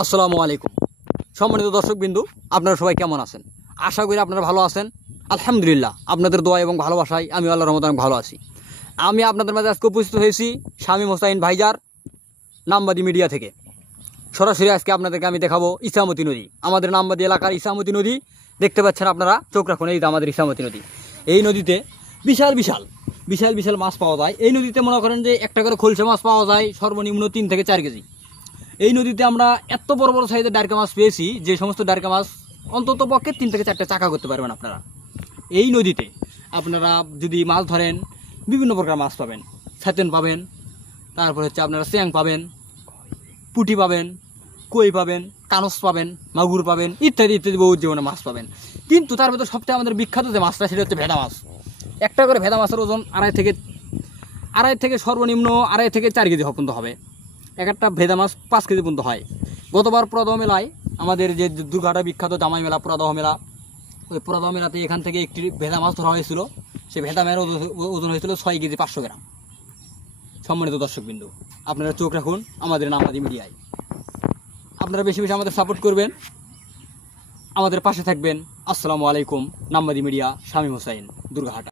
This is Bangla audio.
আসসালামু আলাইকুম। সম্মানিত দর্শকবিন্দু, আপনারা সবাই কেমন আছেন? আশা করি আপনারা ভালো আছেন। আলহামদুলিল্লাহ, আপনাদের দোয়া এবং ভালোবাসায় আমি আল্লাহ রহমত ভালো আছি। আমি আপনাদের মাঝে আজকে উপস্থিত হয়েছি শামীম হোসাইন ভাইজার, নামবাদী মিডিয়া থেকে। সরাসরি আজকে আপনাদেরকে আমি দেখাবো ইসামতি নদী। আমাদের নামবাদী এলাকার ইসামতি নদী, দেখতে পাচ্ছেন আপনারা, চোখ রাখুন, এই আমাদের ইসামতি নদী। এই নদীতে বিশাল বিশাল বিশাল বিশাল মাছ পাওয়া যায়। এই নদীতে মনে করেন যে একটা করে খলসে মাছ পাওয়া যায়, সর্বনিম্ন তিন থেকে চার কেজি। এই নদীতে আমরা এত বড় বড় সাইজের ডারকা মাছ পেয়েছি যে সমস্ত ডারকা মাছ অন্তত পক্ষে তিন থেকে চারটে চাকা করতে পারবেন আপনারা। এই নদীতে আপনারা যদি মাছ ধরেন, বিভিন্ন প্রকার মাছ পাবেন। ছাতেন পাবেন, তারপর হচ্ছে আপনারা স্যাং পাবেন, পুঁটি পাবেন, কই পাবেন, কানস পাবেন, মাগুর পাবেন, ইত্যাদি ইত্যাদি বহু জীবনে মাছ পাবেন। কিন্তু তার ভিতরে সবথেকে আমাদের বিখ্যাত যে মাছটা, সেটা হচ্ছে ভেদা মাছ। একটা করে ভেদা মাছের ওজন আড়াই থেকে আড়াই থেকে সর্বনিম্ন আড়াই থেকে চার কেজি পর্যন্ত হবে। এক একটা ভেদা মাছ পাঁচ কেজি পর্যন্ত হয়। গতবার প্রদহ মেলায় আমাদের যে দুর্গাটা বিখ্যাত জামাই মেলা, প্রদহ মেলা, ওই প্রদহ মেলাতে এখান থেকে একটি ভেদা মাছ ধরা হয়েছিল। সেই ভেদা মেলার ওজন- হয়েছিল ছয় কেজি পাঁচশো গ্রাম। সম্মানিত দর্শকবিন্দু, আপনারা চোখ রাখুন, আমাদের নামাদি মিডিয়ায়। আপনারা বেশি বেশি আমাদের সাপোর্ট করবেন। আমাদের পাশে থাকবেন। আসসালামু আলাইকুম নাম্বাদি মিডিয়া, শামীম হোসাইন, দুর্গাহাটা।